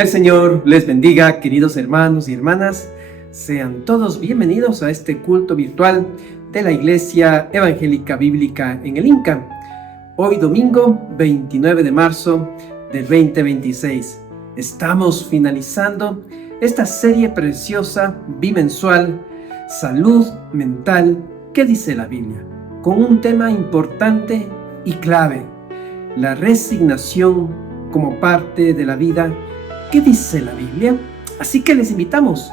Que el Señor les bendiga, queridos hermanos y hermanas. Sean todos bienvenidos a este culto virtual de la Iglesia Evangélica Bíblica en el Inca. Hoy domingo 29 de marzo del 2026. Estamos finalizando esta serie preciosa bimensual, Salud Mental, ¿qué dice la Biblia? Con un tema importante y clave, la resignación como parte de la vida. ¿Qué dice la Biblia? Así que les invitamos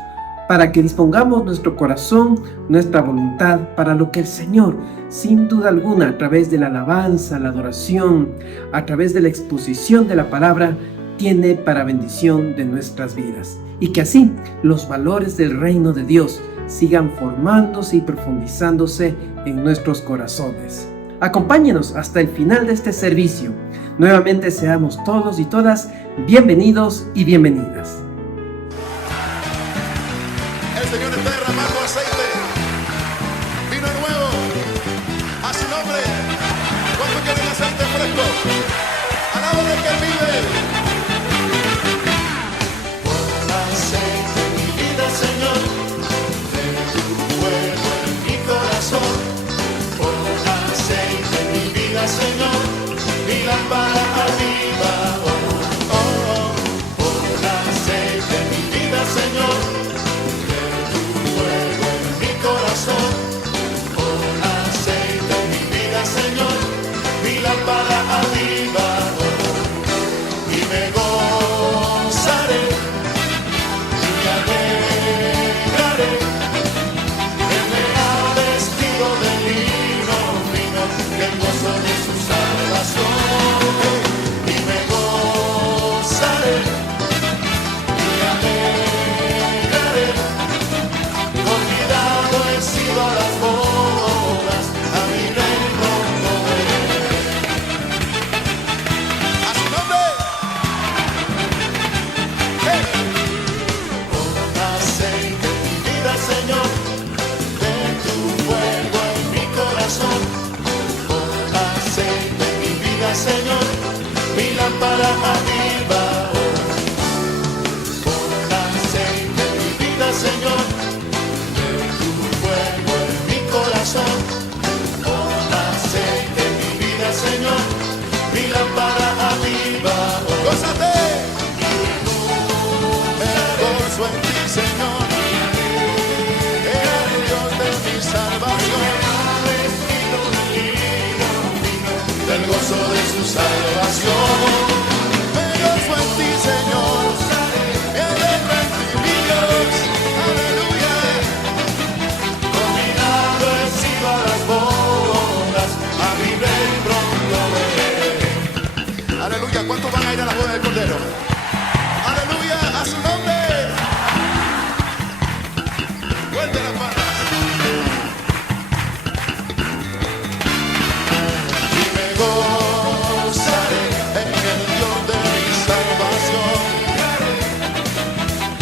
para que dispongamos nuestro corazón, nuestra voluntad para lo que el Señor, sin duda alguna, a través de la alabanza, la adoración, a través de la exposición de la palabra, tiene para bendición de nuestras vidas. Y que así los valores del reino de Dios sigan formándose y profundizándose en nuestros corazones. Acompáñenos hasta el final de este servicio. Nuevamente seamos todos y todas bienvenidos y bienvenidas. El Señor está derramando aceite, vino nuevo, a su nombre. ¿Cuántos quieren aceite fresco? Alaba de que vive. Pon aceite en mi vida, Señor, de tu fuego en mi corazón. Pon aceite en mi vida, Señor, mi lámpara arriba. Pon aceite en mi vida, Señor, pon aceite en mi vida, Señor, mi lámpara arriba, y me gozaré y me alegraré. Él me ha vestido de lino fino, del gozo de su salvación, y me gozaré y me alegraré. Convidado he sido a las bodas, a mi rey pronto veré. A su nombre. Hey. Pon aceite en mi vida, Señor, de tu fuego en mi corazón. Pon aceite en mi vida, Señor, mi lámpara arriba. Pon aceite en mi vida, Señor, pon aceite en mi vida, Señor, mi lámpara arriba. ¡Gózate! Me gozo en ti, Señor, el Dios de mi salvación, del gozo de su salvación. Me gozo en ti, Señor, me alegro en ti, mi Dios. Aleluya. A las bodas, a mi rey pronto veré. Aleluya, ¿cuántos van a ir a la boda del Cordero? Aleluya, a su nombre. Fuerte las palmas. Y me gozaré en el Dios de mi salvación.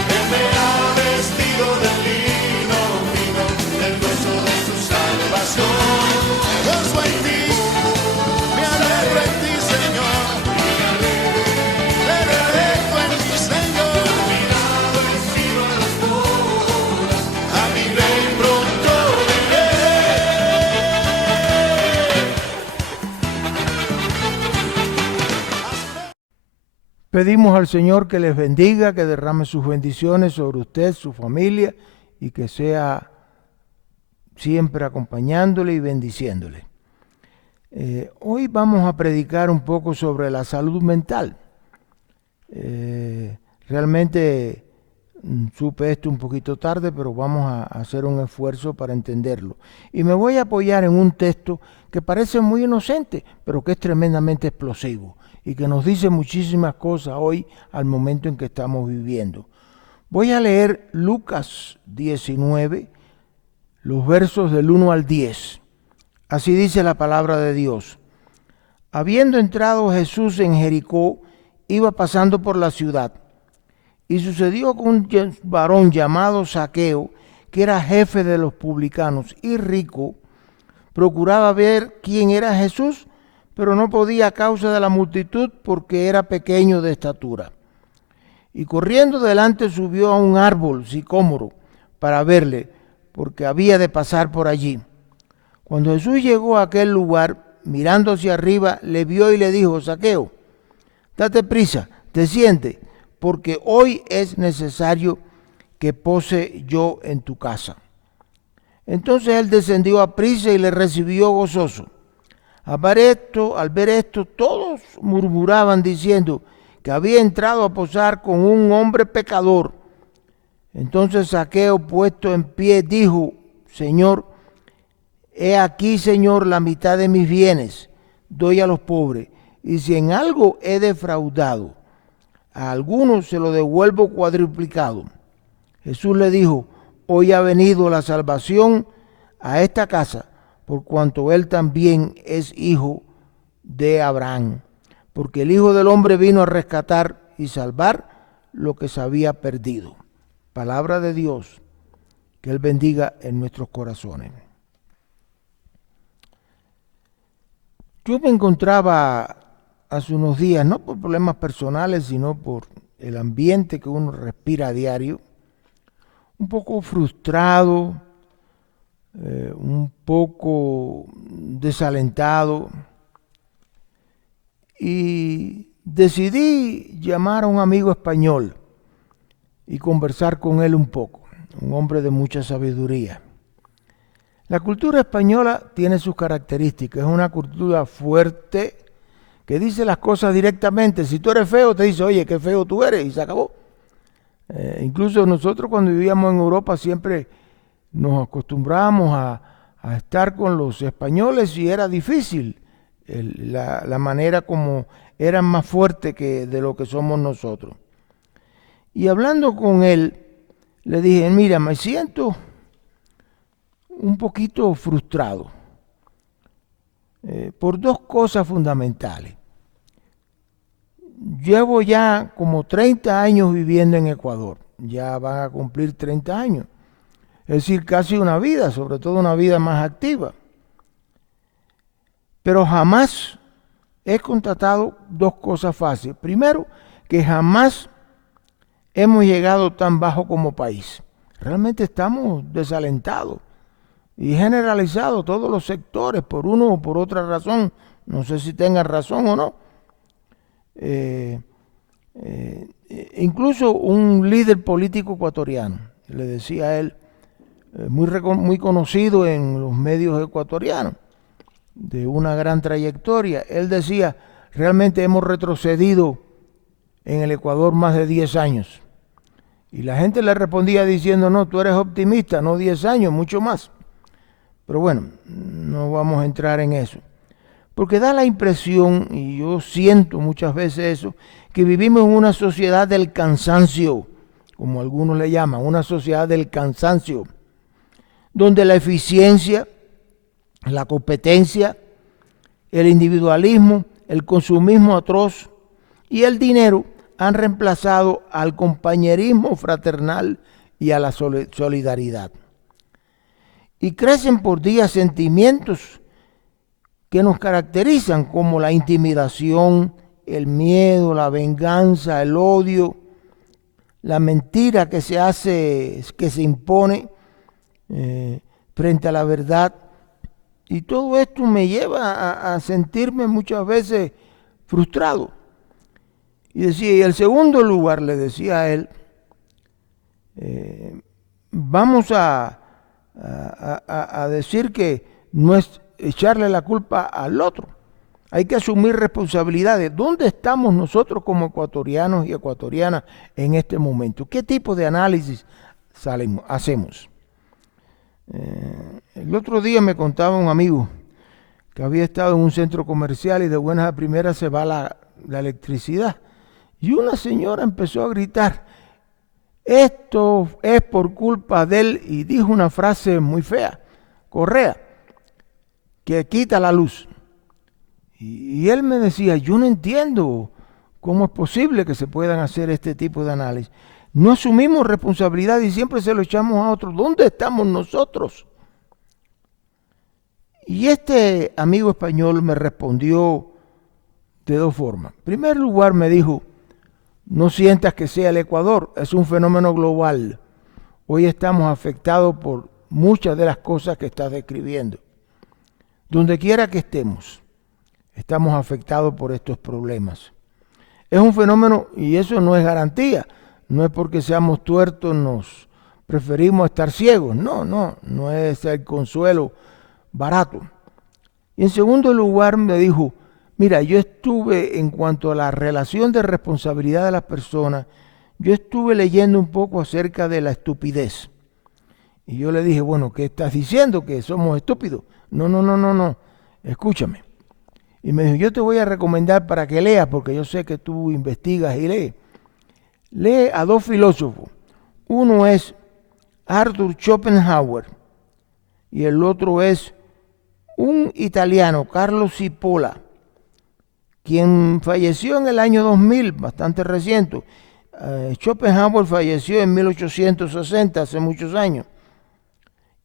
Él me ha vestido de lino fino, del gozo de su salvación. Gozo en ti, me alegro en ti, Señor, me deleito en ti, Señor. Mirado el cielo a las bodas, a mi rey pronto veré. Pedimos al Señor que les bendiga, que derrame sus bendiciones sobre usted, su familia, y que sea siempre acompañándole y bendiciéndole. Hoy vamos a predicar un poco sobre la salud mental. Realmente supe esto un poquito tarde, pero vamos a hacer un esfuerzo para entenderlo. Y me voy a apoyar en un texto que parece muy inocente, pero que es tremendamente explosivo y que nos dice muchísimas cosas hoy al momento en que estamos viviendo. Voy a leer Lucas 19, los versos del 1 al 10. Así dice la palabra de Dios. Habiendo entrado Jesús en Jericó, iba pasando por la ciudad. Y sucedió que un varón llamado Zaqueo, que era jefe de los publicanos y rico, procuraba ver quién era Jesús, pero no podía a causa de la multitud porque era pequeño de estatura. y corriendo delante subió a un árbol sicómoro para verle, porque había de pasar por allí. Cuando Jesús llegó a aquel lugar, mirando hacia arriba, le vio y le dijo: Zaqueo, date prisa, desciende, porque hoy es necesario que pose yo en tu casa. Entonces él descendió a prisa y le recibió gozoso. Al ver esto, todos murmuraban diciendo que había entrado a posar con un hombre pecador. Entonces Zaqueo, puesto en pie, dijo: Señor, he aquí, Señor, la mitad de mis bienes doy a los pobres, y si en algo he defraudado a algunos, se lo devuelvo cuadruplicado. Jesús le dijo: hoy ha venido la salvación a esta casa, por cuanto él también es hijo de Abraham, porque el Hijo del Hombre vino a rescatar y salvar lo que se había perdido. Palabra de Dios, que Él bendiga en nuestros corazones. Yo me encontraba hace unos días, no por problemas personales, sino por el ambiente que uno respira a diario, un poco frustrado, un poco desalentado, y decidí llamar a un amigo español y conversar con él un poco, un hombre de mucha sabiduría. La cultura española tiene sus características, es una cultura fuerte que dice las cosas directamente. Si tú eres feo, te dice: oye, qué feo tú eres, y se acabó. Incluso nosotros cuando vivíamos en Europa siempre nos acostumbrábamos a estar con los españoles y era difícil la manera como eran más fuertes que de lo que somos nosotros. Y hablando con él, le dije: mira, me siento un poquito frustrado por dos cosas fundamentales. Llevo ya como 30 años viviendo en Ecuador, ya van a cumplir 30 años, es decir, casi una vida, sobre todo una vida más activa. Pero jamás he constatado dos cosas fáciles. Primero, que jamás hemos llegado tan bajo como país. Realmente estamos desalentados y generalizados todos los sectores por una o por otra razón. No sé si tengan razón o no. Incluso un líder político ecuatoriano, le decía a él, muy conocido en los medios ecuatorianos, de una gran trayectoria, él decía: realmente hemos retrocedido en el Ecuador más de 10 años. Y la gente le respondía diciendo: no, tú eres optimista, no 10 años, mucho más. Pero bueno, no vamos a entrar en eso. Porque da la impresión, y yo siento muchas veces eso, que vivimos en una sociedad del cansancio, como algunos le llaman, una sociedad del cansancio, donde la eficiencia, la competencia, el individualismo, el consumismo atroz y el dinero han reemplazado al compañerismo fraternal y a la solidaridad. Y crecen por día sentimientos que nos caracterizan, como la intimidación, el miedo, la venganza, el odio, la mentira que se impone frente a la verdad. Y todo esto me lleva a sentirme muchas veces frustrado. Y decía, y el segundo lugar, le decía a él, vamos a decir que no es echarle la culpa al otro. Hay que asumir responsabilidades. ¿Dónde estamos nosotros como ecuatorianos y ecuatorianas en este momento? ¿Qué tipo de análisis hacemos? El otro día me contaba un amigo que había estado en un centro comercial y de buenas a primeras se va la electricidad. Y una señora empezó a gritar: esto es por culpa de él, y dijo una frase muy fea: Correa, que quita la luz. Y él me decía: yo no entiendo cómo es posible que se puedan hacer este tipo de análisis. No asumimos responsabilidad y siempre se lo echamos a otros. ¿Dónde estamos nosotros? Y este amigo español me respondió de dos formas. En primer lugar me dijo: no sientas que sea el Ecuador, es un fenómeno global. Hoy estamos afectados por muchas de las cosas que estás describiendo. Donde quiera que estemos, estamos afectados por estos problemas. Es un fenómeno, y eso no es garantía, no es porque seamos tuertos nos preferimos estar ciegos, no es el consuelo barato. Y en segundo lugar me dijo, mira, yo estuve en cuanto a la relación de responsabilidad de las personas, yo estuve leyendo un poco acerca de la estupidez. Y yo le dije, bueno, ¿qué estás diciendo? ¿Que somos estúpidos? No, escúchame. Y me dijo, yo te voy a recomendar para que leas, porque yo sé que tú investigas y lees. Lee a dos filósofos. Uno es Arthur Schopenhauer y el otro es un italiano, Carlo Cipolla, quien falleció en el año 2000, bastante reciente. Schopenhauer falleció en 1860, hace muchos años.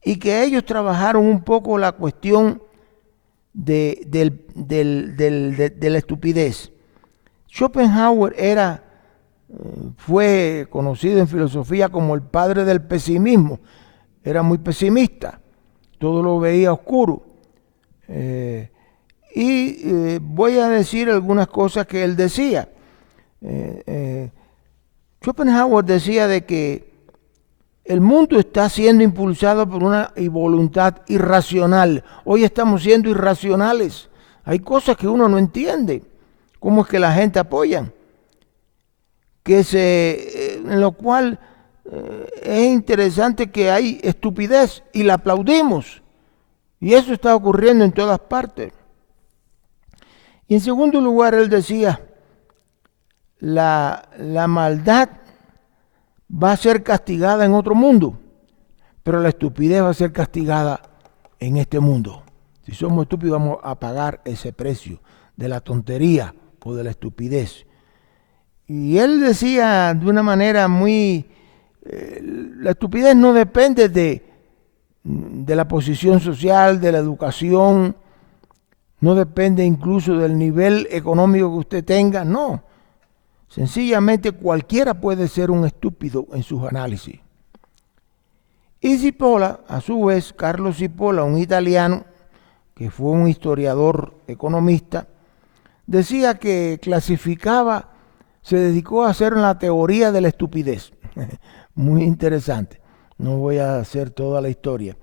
Y que ellos trabajaron un poco la cuestión de la estupidez. Schopenhauer fue conocido en filosofía como el padre del pesimismo. Era muy pesimista, todo lo veía oscuro. Voy a decir algunas cosas que él decía. Schopenhauer decía de que el mundo está siendo impulsado por una voluntad irracional. Hoy estamos siendo irracionales. Hay cosas que uno no entiende. ¿Cómo es que la gente apoya? En lo cual es interesante que hay estupidez y la aplaudimos. Y eso está ocurriendo en todas partes. Y en segundo lugar, él decía, la maldad va a ser castigada en otro mundo, pero la estupidez va a ser castigada en este mundo. Si somos estúpidos vamos a pagar ese precio de la tontería o de la estupidez. Y él decía de una manera la estupidez no depende de la posición social, de la educación, no depende incluso del nivel económico que usted tenga, no. Sencillamente cualquiera puede ser un estúpido en sus análisis. Y Cipolla, a su vez, Carlo Cipolla, un italiano que fue un historiador economista, decía que se dedicó a hacer la teoría de la estupidez. Muy interesante. No voy a hacer toda la historia.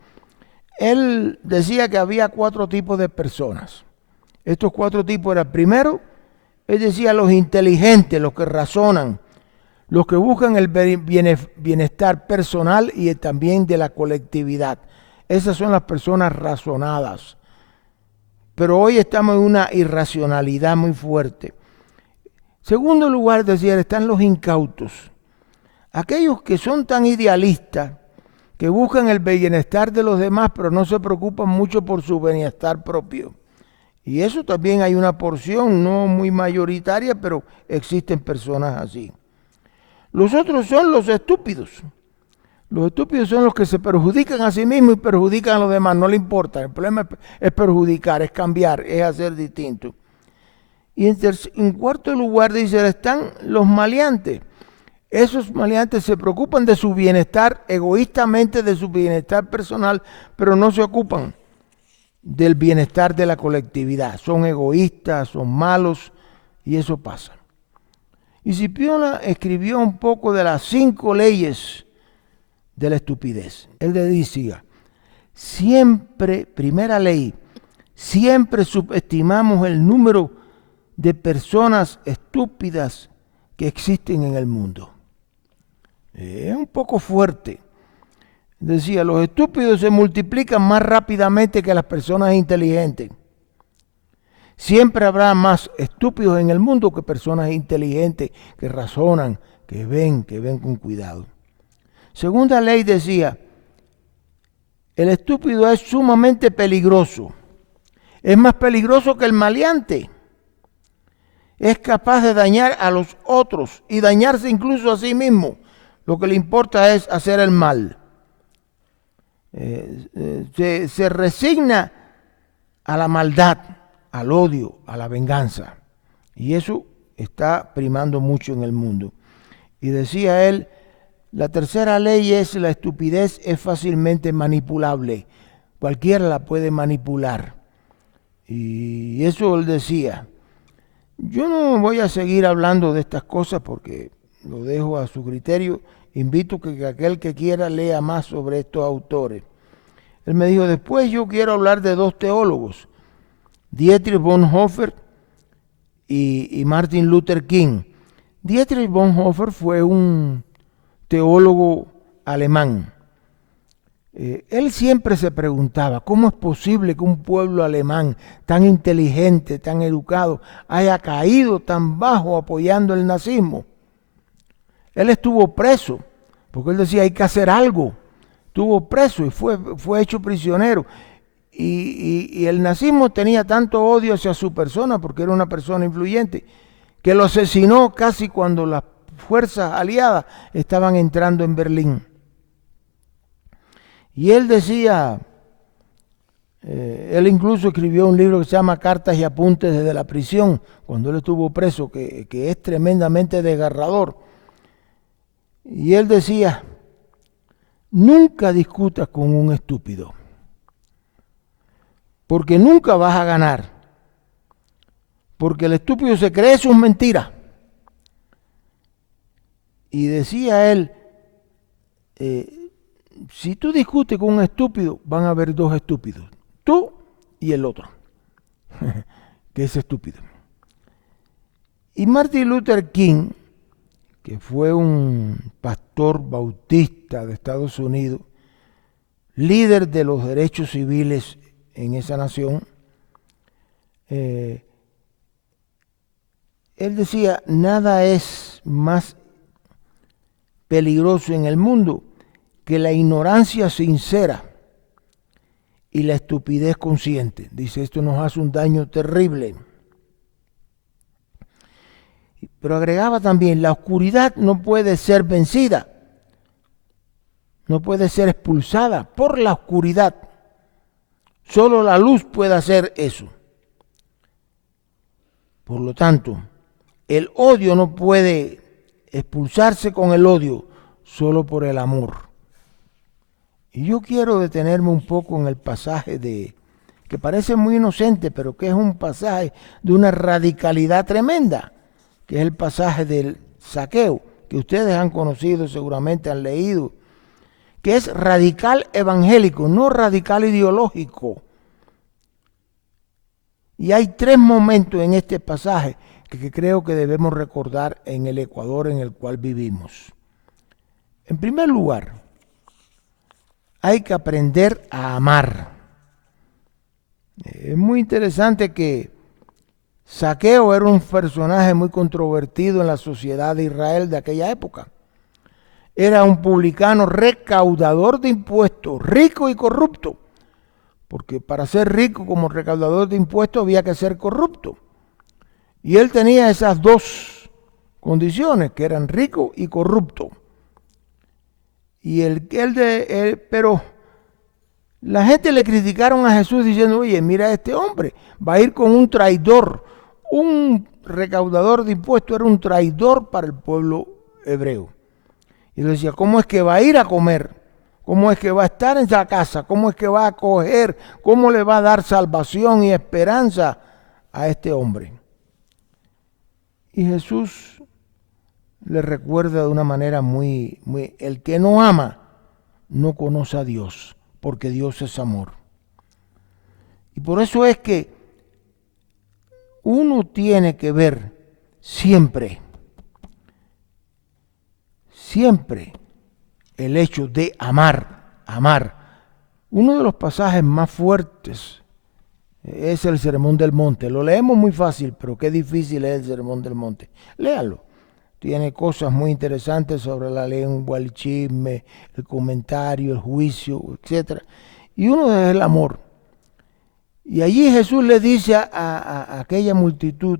Él decía que había 4 tipos de personas. Estos 4 tipos eran, primero, él decía los inteligentes, los que razonan, los que buscan el bienestar personal y también de la colectividad. Esas son las personas razonadas. Pero hoy estamos en una irracionalidad muy fuerte. Segundo lugar, decía, están los incautos. Aquellos que son tan idealistas, que buscan el bienestar de los demás, pero no se preocupan mucho por su bienestar propio. Y eso también hay una porción, no muy mayoritaria, pero existen personas así. Los otros son los estúpidos. Los estúpidos son los que se perjudican a sí mismos y perjudican a los demás, no le importa. El problema es perjudicar, es cambiar, es hacer distinto. Y en cuarto lugar, dice, están los maleantes. Esos maleantes se preocupan de su bienestar, egoístamente de su bienestar personal, pero no se ocupan del bienestar de la colectividad. Son egoístas, son malos, y eso pasa. Y Cipolla escribió un poco de las 5 leyes de la estupidez. Él le decía, siempre, primera ley, siempre subestimamos el número de personas estúpidas que existen en el mundo. Es un poco fuerte. Decía, los estúpidos se multiplican más rápidamente que las personas inteligentes. Siempre habrá más estúpidos en el mundo que personas inteligentes que razonan, que ven con cuidado. Segunda ley decía, el estúpido es sumamente peligroso. Es más peligroso que el maleante. Es capaz de dañar a los otros y dañarse incluso a sí mismo. Lo que le importa es hacer el mal. Se resigna a la maldad, al odio, a la venganza. Y eso está primando mucho en el mundo. Y decía él, la tercera ley es: la estupidez es fácilmente manipulable. Cualquiera la puede manipular. Y eso él decía. Yo no voy a seguir hablando de estas cosas porque lo dejo a su criterio. Invito que aquel que quiera lea más sobre estos autores. Él me dijo, después yo quiero hablar de dos teólogos, Dietrich Bonhoeffer y Martin Luther King. Dietrich Bonhoeffer fue un teólogo alemán. Él siempre se preguntaba, ¿cómo es posible que un pueblo alemán tan inteligente, tan educado, haya caído tan bajo apoyando el nazismo? Él estuvo preso, porque él decía, hay que hacer algo. Estuvo preso y fue hecho prisionero. Y el nazismo tenía tanto odio hacia su persona, porque era una persona influyente, que lo asesinó casi cuando las fuerzas aliadas estaban entrando en Berlín. Y él decía, él incluso escribió un libro que se llama Cartas y Apuntes desde la prisión, cuando él estuvo preso, que es tremendamente desgarrador. Y él decía, nunca discutas con un estúpido, porque nunca vas a ganar, porque el estúpido se cree sus mentiras. Y decía él, si tú discutes con un estúpido, van a haber dos estúpidos, tú y el otro, que es estúpido. Y Martin Luther King, que fue un pastor bautista de Estados Unidos, líder de los derechos civiles en esa nación, él decía, nada es más peligroso en el mundo que la ignorancia sincera y la estupidez consciente. Dice, esto nos hace un daño terrible. Pero agregaba también, la oscuridad no puede ser vencida, no puede ser expulsada por la oscuridad. Solo la luz puede hacer eso. Por lo tanto, el odio no puede expulsarse con el odio, solo por el amor. Y yo quiero detenerme un poco en el pasaje que parece muy inocente, pero que es un pasaje de una radicalidad tremenda, que es el pasaje del Zaqueo, que ustedes han conocido, seguramente han leído, que es radical evangélico, no radical ideológico. Y hay tres momentos en este pasaje que creo que debemos recordar en el Ecuador en el cual vivimos. En primer lugar, hay que aprender a amar. Es muy interesante que Zaqueo era un personaje muy controvertido en la sociedad de Israel de aquella época. Era un publicano recaudador de impuestos, rico y corrupto, porque para ser rico como recaudador de impuestos había que ser corrupto. Y él tenía esas dos condiciones, que eran rico y corrupto. Pero la gente le criticaron a Jesús diciendo, oye, mira, este hombre va a ir con un traidor. Un recaudador de impuestos era un traidor para el pueblo hebreo. Y le decía, ¿cómo es que va a ir a comer? ¿Cómo es que va a estar en esa casa? ¿Cómo es que va a acoger? ¿Cómo le va a dar salvación y esperanza a este hombre? Y Jesús le recuerda de una manera muy, el que no ama no conoce a Dios, porque Dios es amor. Y por eso es que uno tiene que ver siempre el hecho de amar. Uno de los pasajes más fuertes es el Sermón del Monte. Lo leemos muy fácil, pero qué difícil es el Sermón del Monte. Léalo. Tiene cosas muy interesantes sobre la lengua, el chisme, el comentario, el juicio, etc. Y uno es el amor. Y allí Jesús le dice a aquella multitud,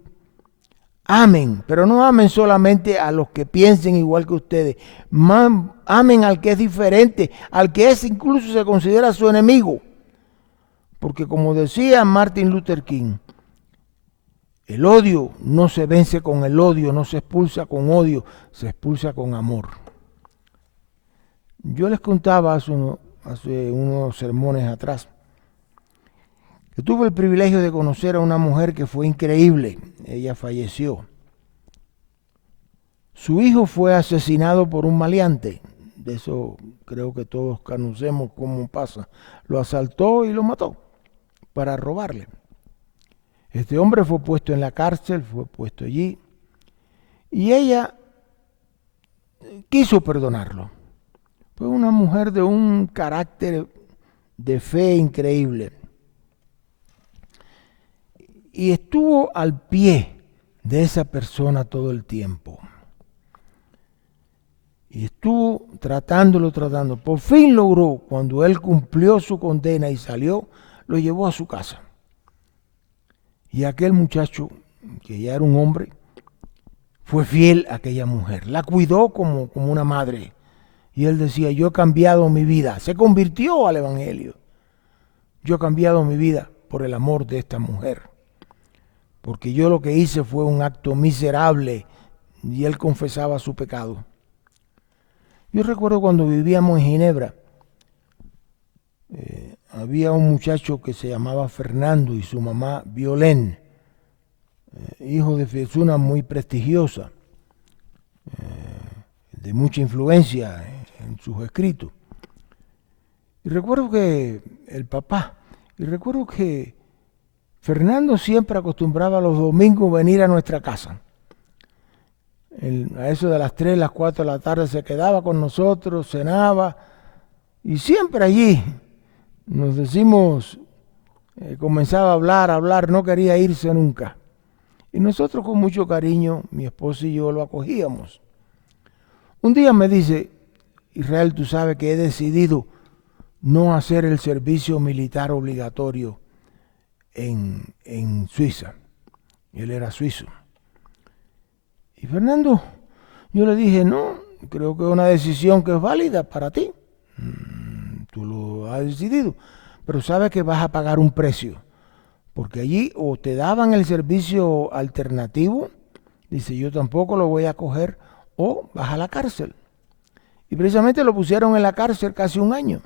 amen, pero no amen solamente a los que piensen igual que ustedes. Amen al que es diferente, al que incluso se considera su enemigo. Porque como decía Martin Luther King, El odio no se vence con el odio, no se expulsa con odio, se expulsa con amor. Yo les contaba hace unos sermones atrás que tuve el privilegio de conocer a una mujer que fue increíble. Ella falleció. Su hijo fue asesinado por un maleante. De eso creo que todos conocemos cómo pasa. Lo asaltó y lo mató para robarle. Este hombre fue puesto en la cárcel, fue puesto allí. Y ella quiso perdonarlo. Fue una mujer de un carácter de fe increíble. Y estuvo al pie de esa persona todo el tiempo. Y estuvo tratándolo. Por fin logró, cuando él cumplió su condena y salió, lo llevó a su casa. Y aquel muchacho, que ya era un hombre, fue fiel a aquella mujer. La cuidó como una madre. Y él decía, yo he cambiado mi vida. Se convirtió al evangelio. Yo he cambiado mi vida por el amor de esta mujer. Porque yo lo que hice fue un acto miserable. Y él confesaba su pecado. Yo recuerdo cuando vivíamos en Ginebra, había un muchacho que se llamaba Fernando y su mamá Violén, hijo de persona muy prestigiosa, de mucha influencia en sus escritos. Y recuerdo que Fernando siempre acostumbraba los domingos venir a nuestra casa. A eso de las 3, las 4 de la tarde se quedaba con nosotros, cenaba, y siempre allí nos decimos, comenzaba a hablar, no quería irse nunca. Y nosotros con mucho cariño, mi esposa y yo lo acogíamos. Un día me dice, Israel, tú sabes que he decidido no hacer el servicio militar obligatorio en Suiza. Él era suizo. Y Fernando, yo le dije, no, creo que es una decisión que es válida para ti. Tú lo has decidido, pero sabes que vas a pagar un precio. Porque allí o te daban el servicio alternativo, dice, yo tampoco lo voy a coger, o vas a la cárcel. Y precisamente lo pusieron en la cárcel casi un año.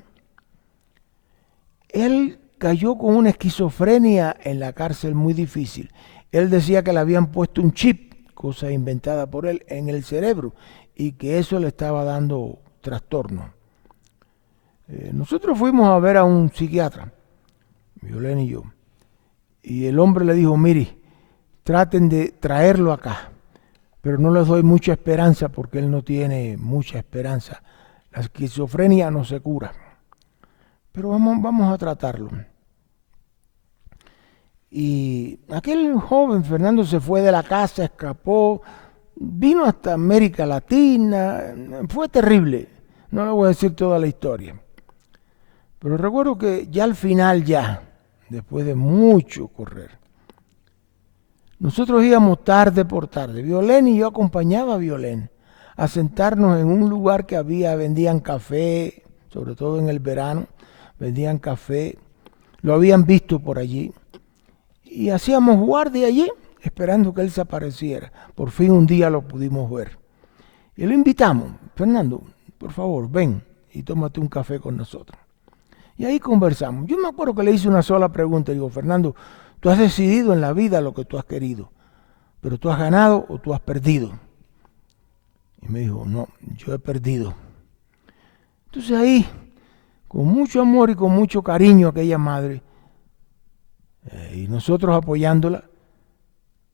Él cayó con una esquizofrenia en la cárcel muy difícil. Él decía que le habían puesto un chip, cosa inventada por él, en el cerebro, y que eso le estaba dando trastorno. Nosotros fuimos a ver a un psiquiatra, Violén y yo, y el hombre le dijo, mire, traten de traerlo acá, pero no les doy mucha esperanza porque él no tiene mucha esperanza. La esquizofrenia no se cura, pero vamos a tratarlo. Y aquel joven Fernando se fue de la casa, escapó, vino hasta América Latina, fue terrible. No le voy a decir toda la historia. Pero recuerdo que ya al final, después de mucho correr, nosotros íbamos tarde por tarde. Violén y yo acompañaba a Violén a sentarnos en un lugar que vendían café, sobre todo en el verano, vendían café. Lo habían visto por allí. Y hacíamos guardia allí, esperando que él se apareciera. Por fin un día lo pudimos ver. Y lo invitamos, Fernando, por favor, ven y tómate un café con nosotros. Y ahí conversamos. Yo me acuerdo que le hice una sola pregunta. Digo, Fernando, tú has decidido en la vida lo que tú has querido, pero tú has ganado o tú has perdido. Y me dijo, no, yo he perdido. Entonces ahí, con mucho amor y con mucho cariño a aquella madre, y nosotros apoyándola,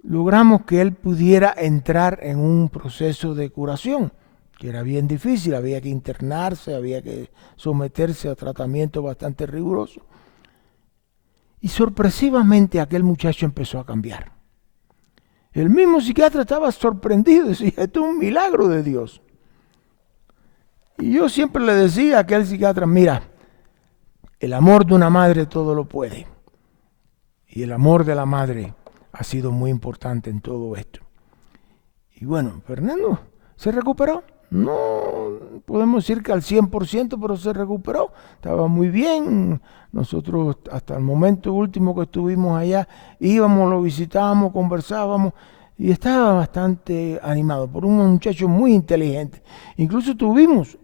logramos que él pudiera entrar en un proceso de curación, que era bien difícil, había que internarse, había que someterse a tratamiento bastante riguroso. Y sorpresivamente aquel muchacho empezó a cambiar. El mismo psiquiatra estaba sorprendido, decía, esto es un milagro de Dios. Y yo siempre le decía a aquel psiquiatra, mira, el amor de una madre todo lo puede. Y el amor de la madre ha sido muy importante en todo esto. Y bueno, Fernando se recuperó, no podemos decir que al 100%, pero se recuperó, estaba muy bien. Nosotros hasta el momento último que estuvimos allá, íbamos, lo visitábamos, conversábamos, y estaba bastante animado por un muchacho muy inteligente. Incluso tuvimos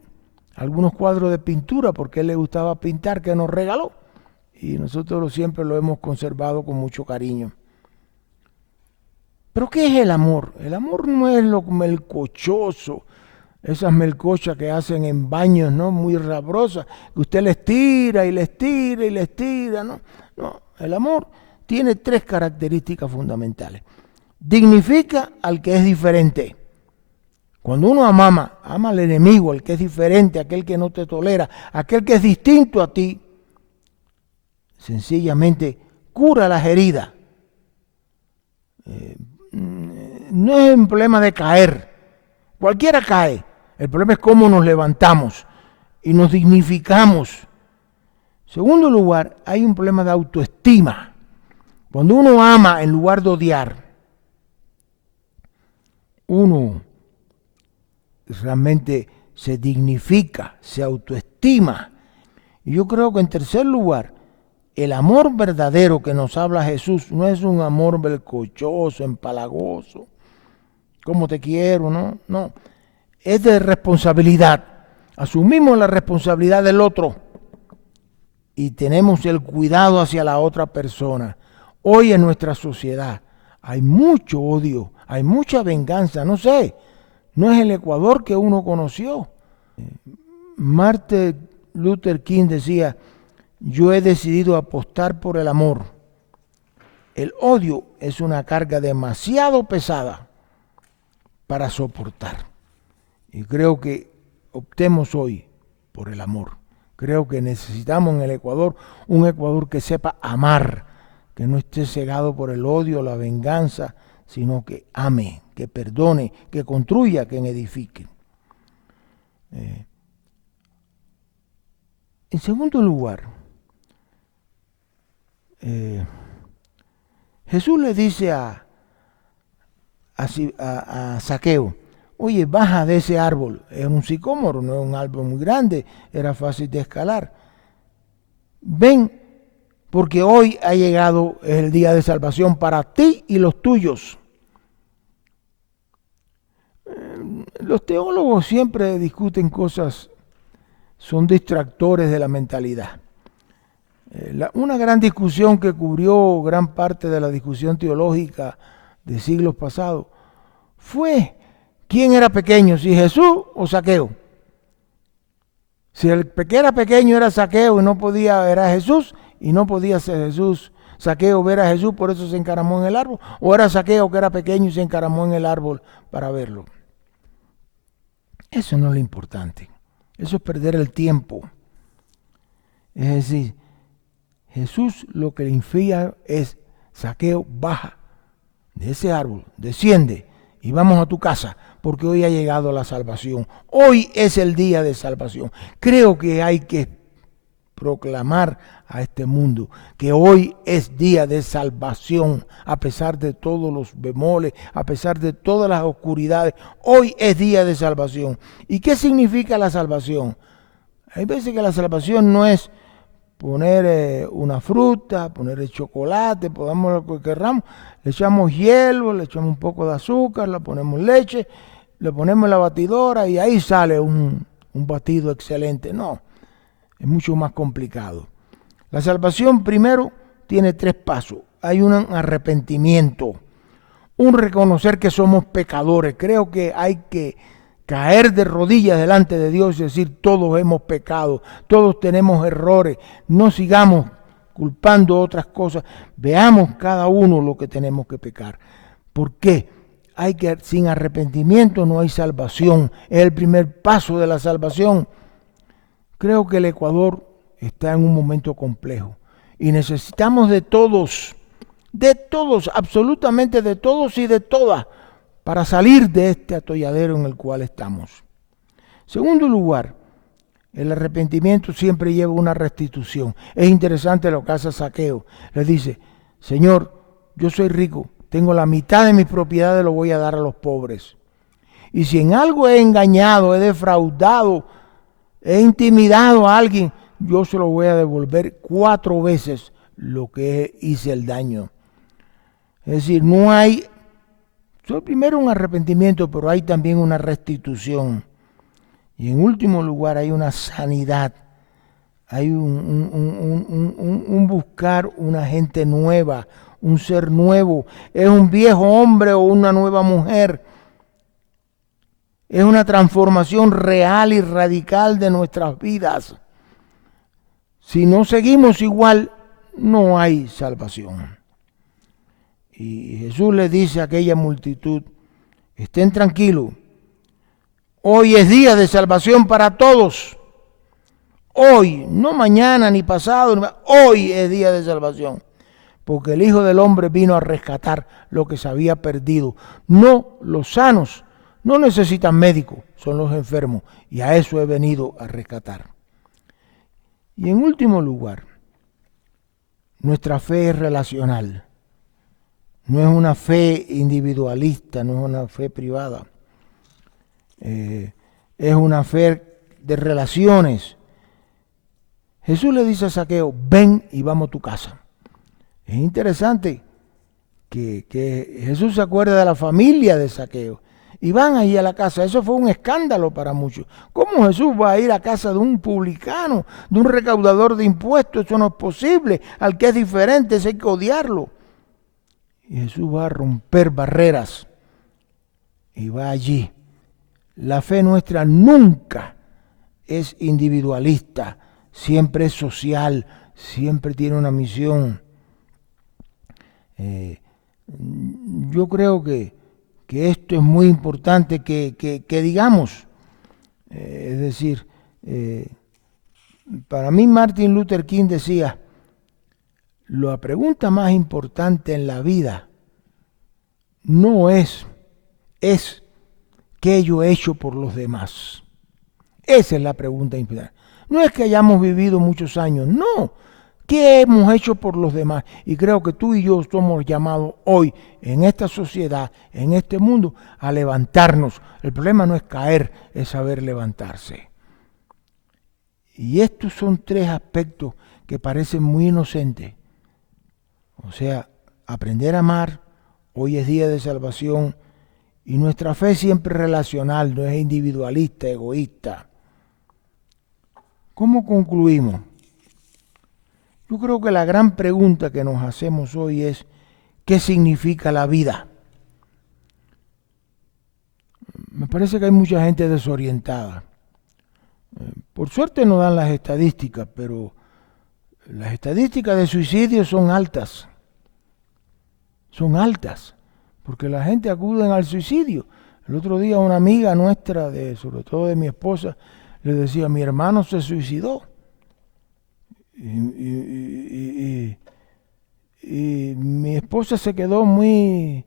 algunos cuadros de pintura, porque a él le gustaba pintar, que nos regaló, y nosotros siempre lo hemos conservado con mucho cariño. ¿Pero qué es el amor? El amor no es lo melcochoso, esas melcochas que hacen en baños, ¿no? Muy rabrosas, que usted les tira y les tira y les tira, ¿no? No, el amor tiene 3 características fundamentales. Dignifica al que es diferente. Cuando uno ama al enemigo, al que es diferente, aquel que no te tolera, aquel que es distinto a ti, sencillamente cura las heridas. No es un problema de caer. Cualquiera cae. El problema es cómo nos levantamos y nos dignificamos. Segundo lugar, hay un problema de autoestima. Cuando uno ama en lugar de odiar, uno realmente se dignifica, se autoestima. Y yo creo que en tercer lugar, el amor verdadero que nos habla Jesús no es un amor belcochoso, empalagoso, como te quiero, ¿no? No, es de responsabilidad. Asumimos la responsabilidad del otro y tenemos el cuidado hacia la otra persona. Hoy en nuestra sociedad hay mucho odio, hay mucha venganza, no sé, no es el Ecuador que uno conoció. Martin Luther King decía: yo he decidido apostar por el amor. El odio es una carga demasiado pesada para soportar. Y creo que optemos hoy por el amor. Creo que necesitamos en el Ecuador un Ecuador que sepa amar, que no esté cegado por el odio, la venganza, sino que ame, que perdone, que construya, que edifique. En segundo lugar, Jesús le dice a Zaqueo: oye, baja de ese árbol. Es un sicómoro, no es un árbol muy grande, era fácil de escalar. Ven, porque hoy ha llegado el día de salvación para ti y los tuyos. Los teólogos siempre discuten cosas, son distractores de la mentalidad. Una gran discusión que cubrió gran parte de la discusión teológica de siglos pasados fue quién era pequeño, si Jesús o Zaqueo. Si el que era pequeño era Zaqueo y no podía, era Jesús, y no podía ser Zaqueo ver a Jesús, por eso se encaramó en el árbol, o era Zaqueo que era pequeño y se encaramó en el árbol para verlo. Eso no es lo importante, eso es perder el tiempo. Es decir, Jesús lo que le envía es: Zaqueo, baja de ese árbol, desciende y vamos a tu casa, porque hoy ha llegado la salvación. Hoy es el día de salvación. Creo que hay que proclamar a este mundo que hoy es día de salvación, a pesar de todos los bemoles, a pesar de todas las oscuridades. Hoy es día de salvación. ¿Y qué significa la salvación? Hay veces que la salvación no es poner una fruta, poner el chocolate, podamos lo que queramos, le echamos hielo, le echamos un poco de azúcar, le ponemos leche, le ponemos la batidora y ahí sale un batido excelente. No, es mucho más complicado. La salvación primero tiene 3 pasos. Hay un arrepentimiento, un reconocer que somos pecadores. Creo que hay que caer de rodillas delante de Dios y decir: todos hemos pecado, todos tenemos errores, no sigamos culpando otras cosas, veamos cada uno lo que tenemos que pecar. ¿Por qué? Sin arrepentimiento no hay salvación, es el primer paso de la salvación. Creo que el Ecuador está en un momento complejo y necesitamos de todos, absolutamente de todos y de todas, para salir de este atolladero en el cual estamos. Segundo lugar, el arrepentimiento siempre lleva una restitución. Es interesante lo que hace Zaqueo. Le dice: Señor, yo soy rico, tengo la mitad de mis propiedades, lo voy a dar a los pobres. Y si en algo he engañado, he defraudado, he intimidado a alguien, yo se lo voy a devolver 4 veces lo que hice el daño. Es decir, no hay, primero un arrepentimiento, pero hay también una restitución. Y en último lugar hay una sanidad. Hay un buscar una gente nueva, un ser nuevo. Es un viejo hombre o una nueva mujer. Es una transformación real y radical de nuestras vidas. Si no seguimos igual, no hay salvación. Y Jesús le dice a aquella multitud, estén tranquilos, hoy es día de salvación para todos. Hoy, no mañana ni pasado, hoy es día de salvación. Porque el Hijo del Hombre vino a rescatar lo que se había perdido. No los sanos, no necesitan médicos, son los enfermos. Y a eso he venido a rescatar. Y en último lugar, nuestra fe es relacional. No es una fe individualista, no es una fe privada. Es una fe de relaciones. Jesús le dice a Zaqueo, ven y vamos a tu casa. Es interesante que Jesús se acuerda de la familia de Zaqueo. Y van ahí a la casa. Eso fue un escándalo para muchos. ¿Cómo Jesús va a ir a casa de un publicano, de un recaudador de impuestos? Eso no es posible. Al que es diferente, eso hay que odiarlo. Y Jesús va a romper barreras. Y va allí. La fe nuestra nunca es individualista. Siempre es social. Siempre tiene una misión. Yo creo que esto es muy importante que digamos. Es decir, para mí Martin Luther King decía, la pregunta más importante en la vida no es qué yo he hecho por los demás. Esa es la pregunta importante. No es que hayamos vivido muchos años, no. ¿Qué hemos hecho por los demás? Y creo que tú y yo somos llamados hoy, en esta sociedad, en este mundo, a levantarnos. El problema no es caer, es saber levantarse. Y estos son 3 aspectos que parecen muy inocentes. O sea, aprender a amar, hoy es día de salvación, y nuestra fe siempre relacional, no es individualista, egoísta. ¿Cómo concluimos? Yo creo que la gran pregunta que nos hacemos hoy es, ¿qué significa la vida? Me parece que hay mucha gente desorientada. Por suerte no dan las estadísticas, pero las estadísticas de suicidio son altas. Son altas, porque la gente acude al suicidio. El otro día una amiga nuestra, sobre todo de mi esposa, le decía, mi hermano se suicidó. Y mi esposa se quedó muy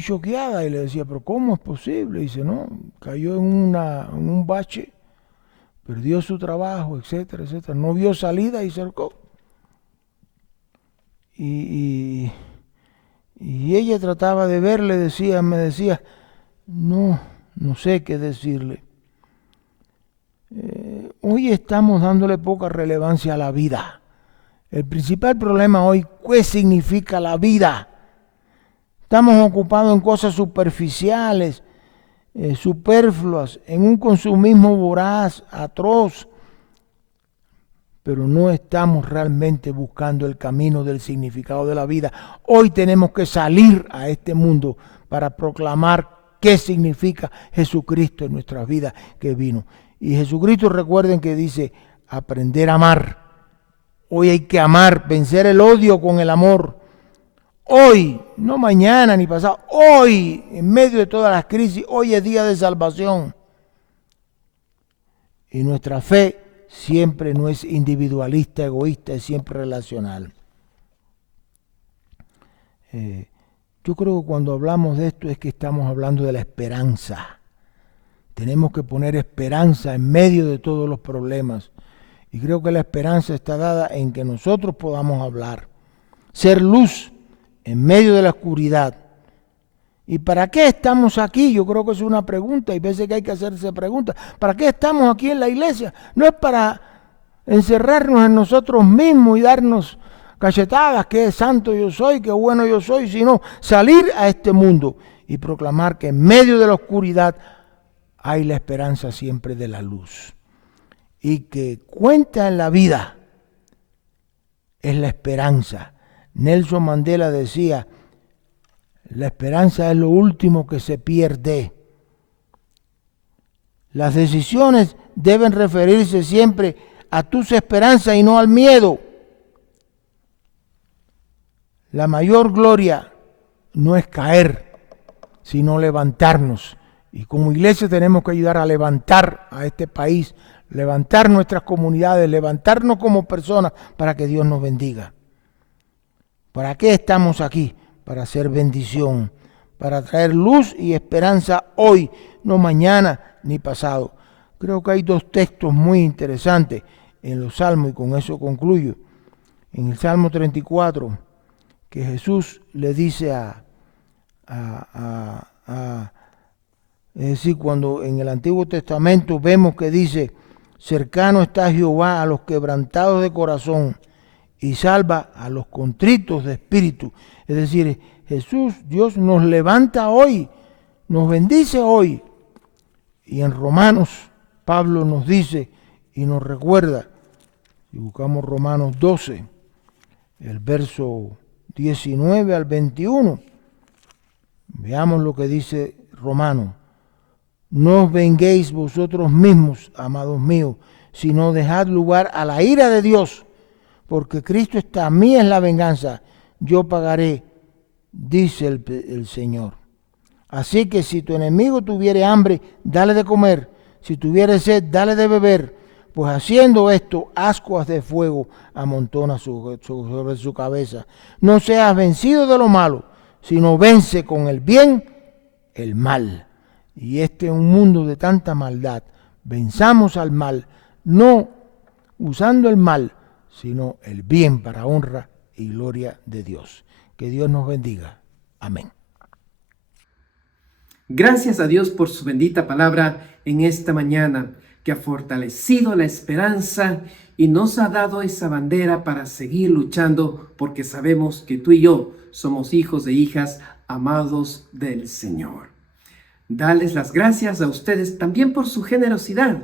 choqueada y le decía, pero ¿cómo es posible? Y dice, no, cayó en un bache, perdió su trabajo, etcétera, etcétera. No vio salida y se ahorcó. Y ella trataba de verle, me decía, no sé qué decirle. Hoy estamos dándole poca relevancia a la vida. El principal problema hoy, ¿qué significa la vida? Estamos ocupados en cosas superficiales, superfluas, en un consumismo voraz, atroz, pero no estamos realmente buscando el camino del significado de la vida. Hoy tenemos que salir a este mundo para proclamar qué significa Jesucristo en nuestras vidas que vino. Y Jesucristo, recuerden que dice, aprender a amar. Hoy hay que amar, vencer el odio con el amor. Hoy, no mañana ni pasado, hoy, en medio de todas las crisis, hoy es día de salvación. Y nuestra fe siempre no es individualista, egoísta, es siempre relacional. Yo creo que cuando hablamos de esto es que estamos hablando de la esperanza. Tenemos que poner esperanza en medio de todos los problemas. Y creo que la esperanza está dada en que nosotros podamos hablar, ser luz en medio de la oscuridad ¿Y para qué estamos aquí? Yo creo que es una pregunta, y veces que hay que hacerse preguntas. ¿Para qué estamos aquí en la iglesia? No es para encerrarnos en nosotros mismos y darnos cachetadas, qué santo yo soy, qué bueno yo soy, sino salir a este mundo y proclamar que en medio de la oscuridad hay la esperanza siempre de la luz. Y que cuenta en la vida es la esperanza. Nelson Mandela decía, la esperanza es lo último que se pierde. Las decisiones deben referirse siempre a tus esperanzas y no al miedo. La mayor gloria no es caer, sino levantarnos. Y como iglesia tenemos que ayudar a levantar a este país, levantar nuestras comunidades, levantarnos como personas para que Dios nos bendiga. ¿Para qué estamos aquí? Para hacer bendición, para traer luz y esperanza hoy, no mañana ni pasado. Creo que hay dos textos muy interesantes en los Salmos, y con eso concluyo. En el Salmo 34, que Jesús le dice es decir, cuando en el Antiguo Testamento vemos que dice, cercano está Jehová a los quebrantados de corazón y salva a los contritos de espíritu. Es decir, Jesús, Dios nos levanta hoy, nos bendice hoy. Y en Romanos, Pablo nos dice y nos recuerda, si buscamos Romanos 12, el verso 19 al 21, veamos lo que dice Romanos. No os venguéis vosotros mismos, amados míos, sino dejad lugar a la ira de Dios, porque Cristo está, mía es la venganza, yo pagaré, dice el Señor. Así que si tu enemigo tuviere hambre, dale de comer, si tuviere sed, dale de beber, pues haciendo esto, ascuas de fuego amontona sobre su cabeza. No seas vencido de lo malo, sino vence con el bien el mal. Y este es un mundo de tanta maldad. Venzamos al mal, no usando el mal, sino el bien para honra y gloria de Dios. Que Dios nos bendiga. Amén. Gracias a Dios por su bendita palabra en esta mañana, que ha fortalecido la esperanza y nos ha dado esa bandera para seguir luchando, porque sabemos que tú y yo somos hijos e hijas amados del Señor. Darles las gracias a ustedes también por su generosidad,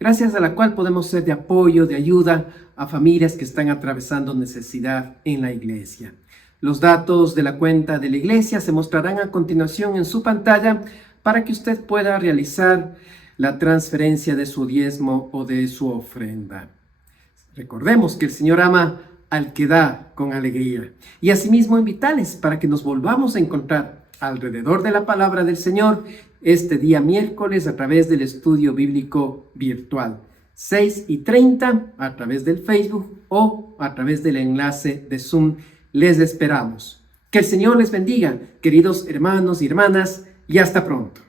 gracias a la cual podemos ser de apoyo, de ayuda a familias que están atravesando necesidad en la iglesia. Los datos de la cuenta de la iglesia se mostrarán a continuación en su pantalla para que usted pueda realizar la transferencia de su diezmo o de su ofrenda. Recordemos que el Señor ama al que da con alegría. Y asimismo invitarles para que nos volvamos a encontrar alrededor de la palabra del Señor este día miércoles a través del estudio bíblico virtual, 6:30 a través del Facebook o a través del enlace de Zoom. Les esperamos. Que el Señor les bendiga, queridos hermanos y hermanas, y hasta pronto.